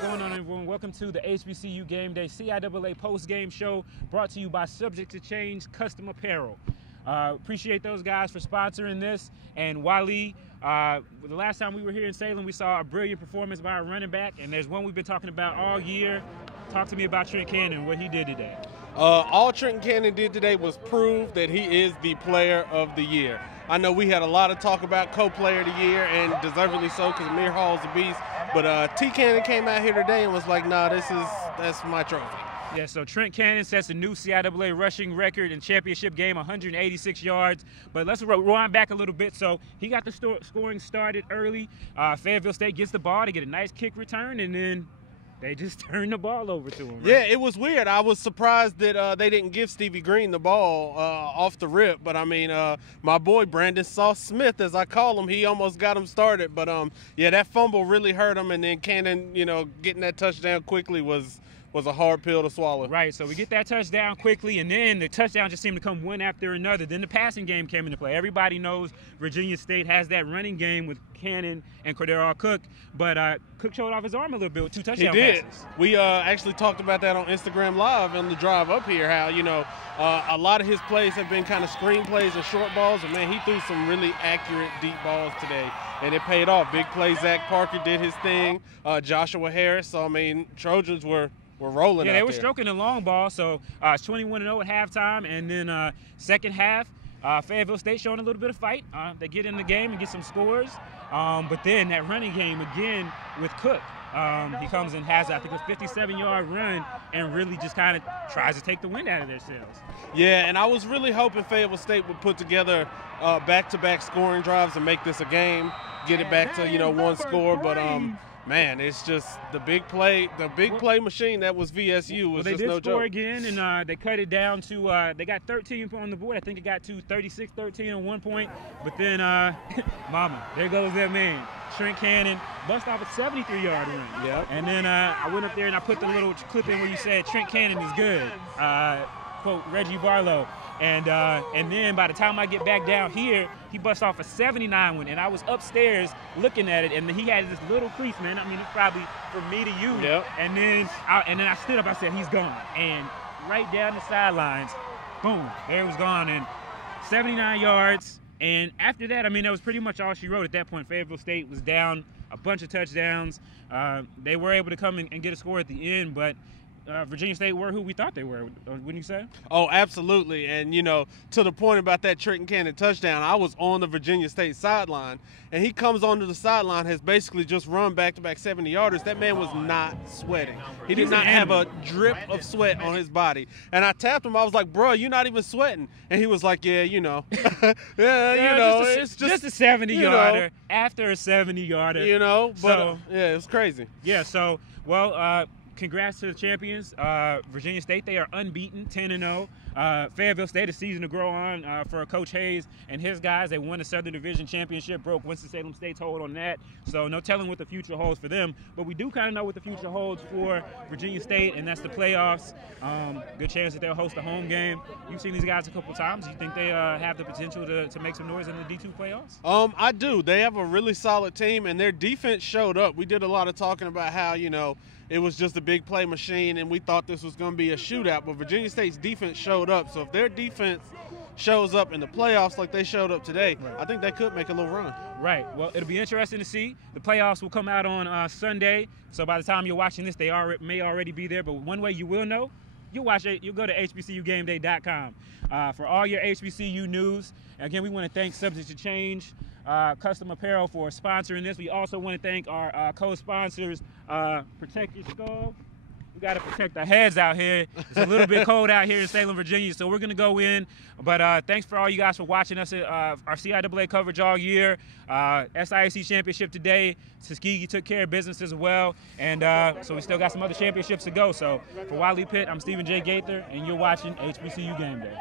What's going on, everyone? Welcome to the HBCU Game Day CIAA Postgame Show, brought to you by Subject to Change Custom Apparel. Appreciate those guys for sponsoring this. And Wally, the last time we were here in Salem, we saw a brilliant performance by our running back, and there's one we've been talking about all year. Talk to me about Trent Cannon, what he did today. All Trent Cannon did today was prove that he is the player of the year. I know we had a lot of talk about co-player of the year, and deservedly so, because Amir Hall's a beast. But T. Cannon came out here today and was like, nah, that's my trophy. Yeah, so Trent Cannon sets a new CIAA rushing record in championship game, 186 yards. But let's rewind back a little bit. So he got the scoring started early. Fayetteville State gets the ball to get a nice kick return, and then they just turned the ball over to him. Right? Yeah, it was weird. I was surprised that they didn't give Stevie Green the ball off the rip. But, I mean, my boy Brandon Sauce Smith, as I call him, he almost got him started. But, yeah, that fumble really hurt him. And then Cannon, getting that touchdown quickly was a hard pill to swallow. Right, so we get that touchdown quickly, and then the touchdown just seemed to come one after another. Then the passing game came into play. Everybody knows Virginia State has that running game with Cannon and Cordero Cook, but Cook showed off his arm a little bit with two touchdown passes. We actually talked about that on Instagram Live on the drive up here, how, a lot of his plays have been kind of screen plays and short balls, and, man, he threw some really accurate deep balls today, and it paid off. Big play, Zach Parker did his thing, Joshua Harris. So, I mean, Trojans were rolling. Yeah, they were there. stroking the long ball, so it's 21-0 at halftime, and then second half, Fayetteville State showing a little bit of fight. They get in the game and get some scores, but then that running game again with Cook. He comes and has, I think, a 57-yard run and really just kind of tries to take the wind out of their sails. Yeah, and I was really hoping Fayetteville State would put together back-to-back scoring drives and make this a game, get it back to, one score, but man, it's just the big play machine that was VSU was just no joke. They did score again, and they cut it down to they got 13 on the board. I think it got to 36-13 at one point. But then, mama, there goes that man, Trent Cannon, bust off a 73-yard run. Yep. And then I went up there and I put the little clip in where you said Trent Cannon is good. Quote Reggie Barlow. And then by the time I get back down here, he busts off a 79 one, and I was upstairs looking at it, and he had this little crease, man. I mean, it's probably from me to you. Yep. And then I stood up. I said, he's gone. And right down the sidelines, boom, there it was gone. And 79 yards. And after that, I mean, that was pretty much all she wrote at that point. Fayetteville State was down a bunch of touchdowns. They were able to come and get a score at the end, but Virginia State were who we thought they were, wouldn't you say? Oh, absolutely. And, to the point about that Trent Cannon touchdown, I was on the Virginia State sideline, and he comes onto the sideline, has basically just run back-to-back 70-yarders. That man was not sweating. He did not have a drip of sweat on his body. And I tapped him. I was like, bro, you're not even sweating. And he was like, yeah, it's just a 70-yarder after a 70-yarder. Yeah, it was crazy. Yeah, so, well, congrats to the champions, Virginia State. They are unbeaten, 10-0. Fayetteville State, a season to grow on for Coach Hayes and his guys. They won the Southern Division Championship, broke Winston-Salem State's hold on that. So no telling what the future holds for them. But we do kind of know what the future holds for Virginia State, and that's the playoffs. Good chance that they'll host a home game. You've seen these guys a couple times. You think they have the potential to make some noise in the D2 playoffs? I do. They have a really solid team, and their defense showed up. We did a lot of talking about how, it was just a big play machine, and we thought this was going to be a shootout. But Virginia State's defense showed up. So if their defense shows up in the playoffs like they showed up today, right, I think they could make a little run. Right. Well, it'll be interesting to see. The playoffs will come out on Sunday. So by the time you're watching this, they may already be there. But one way you will know, you'll go to HBCUGameDay.com for all your HBCU news. Again, we want to thank Subject to Change Custom Apparel for sponsoring this. We also want to thank our co-sponsors, Protect Your Skull. We got to protect our heads out here. It's a little bit cold out here in Salem, Virginia, so we're going to go in. But thanks for all you guys for watching us at our CIAA coverage all year. SIAC Championship today. Tuskegee took care of business as well. And so we still got some other championships to go. So for Wiley Pitt, I'm Stephen J. Gaither, and you're watching HBCU Game Day.